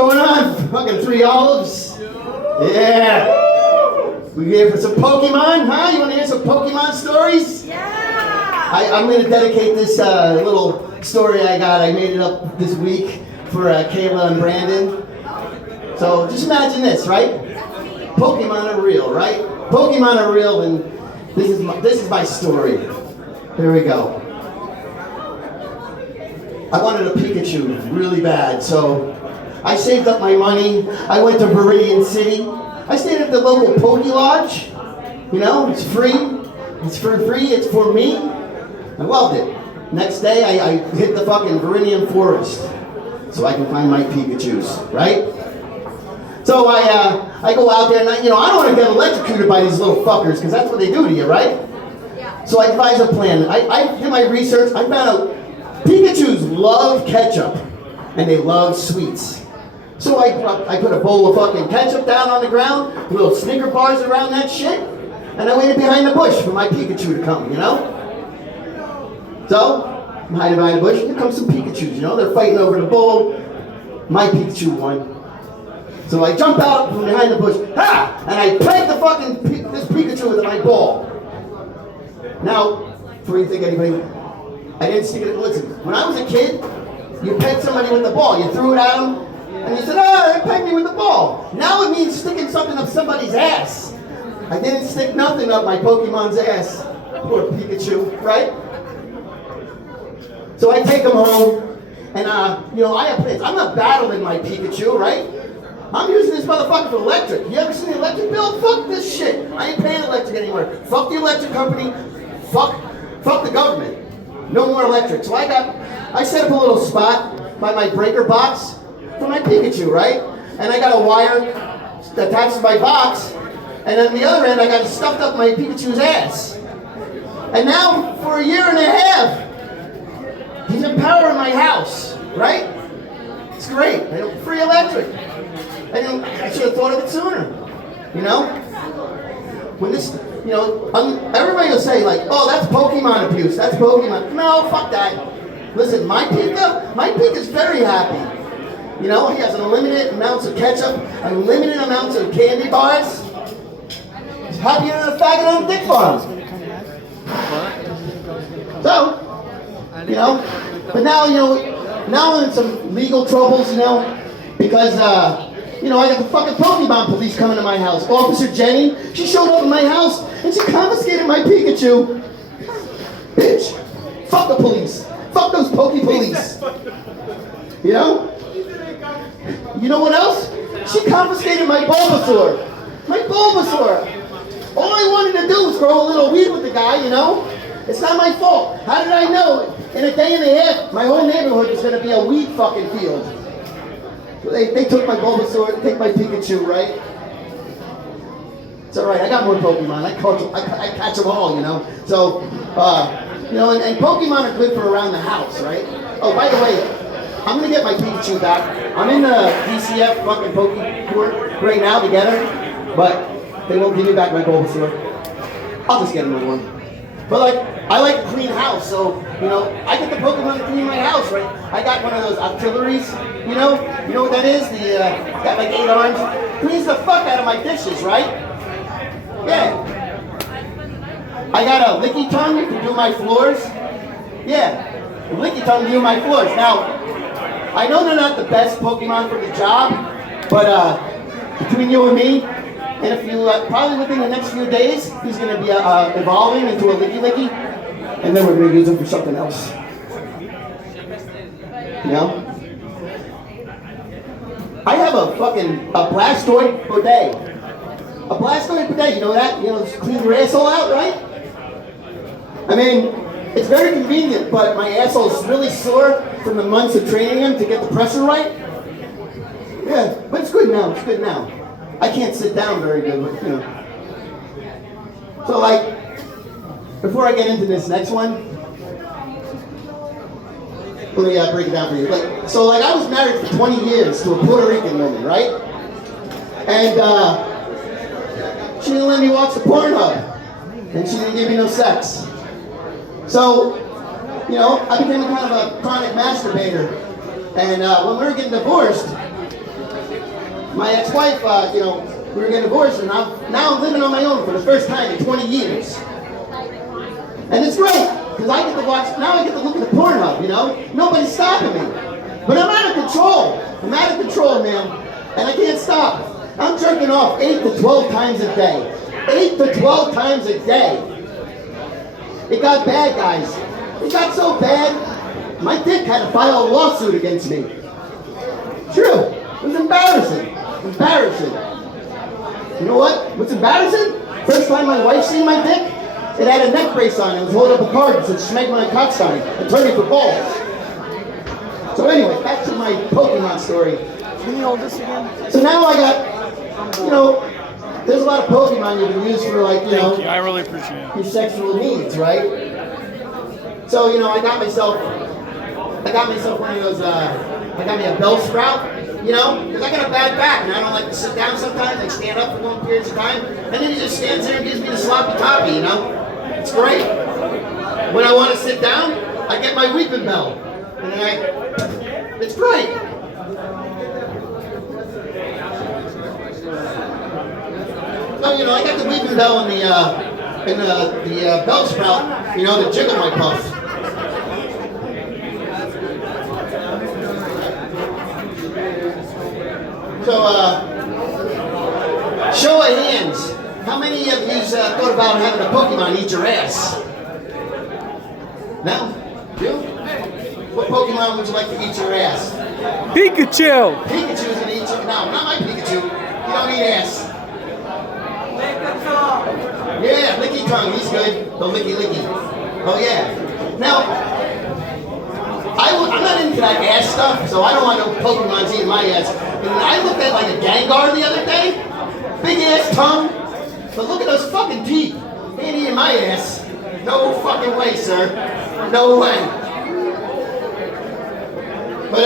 going on? Fucking 3 olives? Yeah. We here for some Pokemon, huh? You want to hear some Pokemon stories? Yeah. I'm going to dedicate this little story I got. I made it up this week for Kayla and Brandon. So just imagine this, right? Pokemon are real, right? Pokemon are real, and this is my story. Here we go. I wanted a Pikachu really bad, so I saved up my money. I went to Viridian City. I stayed at the local Poke Lodge. You know, it's free. It's for free. It's for me. I loved it. Next day, I hit the fucking Viridian Forest so I can find my Pikachus, right? So I go out there, and I don't want to get electrocuted by these little fuckers, because that's what they do to you, right? Yeah. So I devised a plan. I did my research. I found out Pikachus love ketchup, and they love sweets. So I put a bowl of fucking ketchup down on the ground, little Snicker bars around that shit, and I waited behind the bush for my Pikachu to come, So, I'm hiding behind the bush, here comes some Pikachus, they're fighting over the bowl. My Pikachu won. So I jump out from behind the bush, ha! And I peg the fucking this Pikachu with my ball. Now, before you think anybody, I didn't stick it. Listen, when I was a kid, you pegged somebody with the ball. You threw it at them, and you said, "Oh, they pegged me with the ball." Now it means sticking something up somebody's ass. I didn't stick nothing up my Pokemon's ass. Poor Pikachu, right? So I take him home, and I have plans. I'm not battling my Pikachu, right? I'm using this motherfucker for electric. You ever seen the electric bill? Fuck this shit. I ain't paying electric anymore. Fuck the electric company. Fuck the government. No more electric. So I set up a little spot by my breaker box for my Pikachu, right? And I got a wire attached to my box, and on the other end I got stuffed up my Pikachu's ass. And now for a year and a half, he's in power in my house, right? It's great. Free electric. I should have thought of it sooner, When this, everybody will say like, "Oh, that's Pokemon abuse. That's Pokemon." No, fuck that. Listen, my Pika's very happy. He has unlimited amounts of ketchup, unlimited amounts of candy bars. He's happier than a faggot on a dick farm. So, but now I'm in some legal troubles, because I got the fucking Pokemon police coming to my house. Officer Jenny, she showed up at my house and she confiscated my Pikachu. Bitch. Fuck the police. Fuck those Poke police. You know what else? She confiscated my Bulbasaur. My Bulbasaur. All I wanted to do was grow a little weed with the guy, It's not my fault. How did I know? In a day and a half, my whole neighborhood was going to be a weed fucking field. They took my Bulbasaur, they take my Pikachu, right? It's alright, I got more Pokemon. I catch them all, So, and Pokemon are good for around the house, right? Oh, by the way, I'm gonna get my Pikachu back. I'm in the DCF fucking Poke right now to get her, but they won't give me back my Bulbasaur. I'll just get another one. But I like a clean house, so, I get the Pokemon to clean my house, right? I got one of those artilleries, you know what that is? Got like 8 arms. Cleans the fuck out of my dishes, right? Yeah. I got a licky tongue to do my floors. Yeah, a licky tongue to do my floors. Now, I know they're not the best Pokemon for the job, but between you and me, and if you, probably within the next few days, he's going to be evolving into a licky, and then we're going to use him for something else. I have a Blastoid bidet. A Blastoid bidet, you know that? Just clean your asshole out, right? I mean, it's very convenient, but my asshole's really sore from the months of training him to get the pressure right. Yeah, but it's good now, I can't sit down very good, but, So, before I get into this next one, let me break it down for you. I was married for 20 years to a Puerto Rican woman, right? And she didn't let me watch the Pornhub, and she didn't give me no sex. So, I became a kind of a chronic masturbator. And when we were getting divorced, my ex-wife, we were getting divorced, and now I'm living on my own for the first time in 20 years. And it's great, because I get to watch, now I get to look at the Pornhub, Nobody's stopping me. But I'm out of control. I'm out of control, man. And I can't stop. I'm jerking off 8 to 12 times a day. 8 to 12 times a day. It got bad, guys. It got so bad, my dick had to file a lawsuit against me. True. It was embarrassing. Embarrassing. You know what? What's embarrassing? First time my wife seen my dick, it had a neck brace on it. It was holding up a card that said, "Schmeg my cockstein, attorney for balls." So anyway, back to my Pokemon story. Can you hold this again? So now I got, there's a lot of Pokemon you can use for Thank you. I really appreciate it. your sexual needs, right? So, I got myself one of those, I got me a Bellsprout, because I got a bad back and I don't like to sit down sometimes. I stand up for long periods of time, and then he just stands there and gives me the sloppy toppy, It's great. When I want to sit down, I get my Weeping Bell, and then it's great. So, I got the Weeping Bell and the Bellsprout, the jiggle my puff. So, show of hands. How many of you thought about having a Pokemon eat your ass? No? You? What Pokemon would you like to eat your ass? Pikachu! Pikachu's gonna eat your... No, not my Pikachu. You don't eat ass. Yeah, Licky Tongue, he's good. The Licky Licky. Oh yeah. Now, I'm not into that ass stuff, so I don't want no Pokemon eating my ass. And I looked at like a Gengar the other day. Big ass tongue. But look at those fucking teeth. They ain't eating my ass. No fucking way, sir. No way. But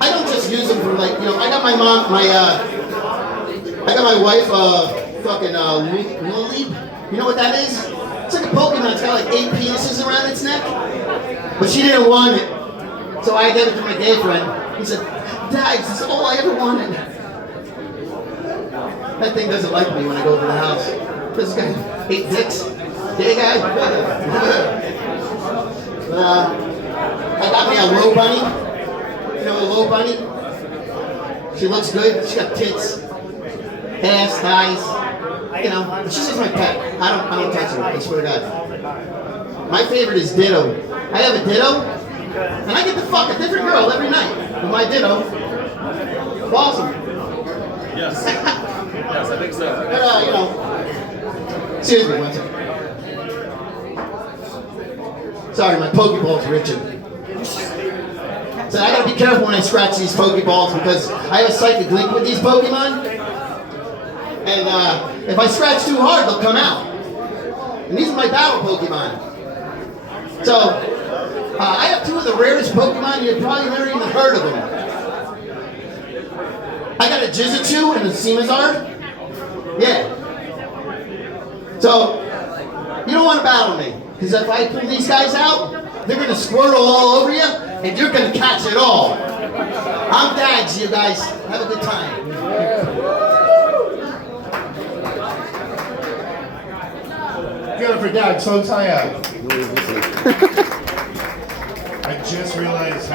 I don't just use them for like, I got my mom, I got my wife, fucking Lily. You know what that is? It's like a Pokemon. It's got like 8 penises around its neck. But she didn't want it. So I gave it to my gay friend. He said, "Dad, this is all I ever wanted." That thing doesn't like me when I go over the house. This guy, 8 dicks. Gay guy. I got me a low bunny. You know a low bunny? She looks good. She got tits, ass, thighs. She's just my pet. I don't touch her. I swear to God. My favorite is Ditto. I have a Ditto, and I get to fuck a different girl every night with my Ditto. It's awesome. Yes. Yes, I think so. But, seriously, one second. Sorry, my Pokeball's Richard. So I gotta be careful when I scratch these Pokeballs because I have a psychic link with these Pokemon. And if I scratch too hard, they'll come out. And these are my battle Pokemon. So, I have 2 of the rarest Pokemon. You've probably never even heard of them. I got a Jizuchu and a Simazard. Yeah. So, you don't want to battle me. Because if I pull these guys out, they're going to squirtle all over you, and you're going to catch it all. I'm Dags, you guys. Have a good time. Give it for Dag, so I just realized how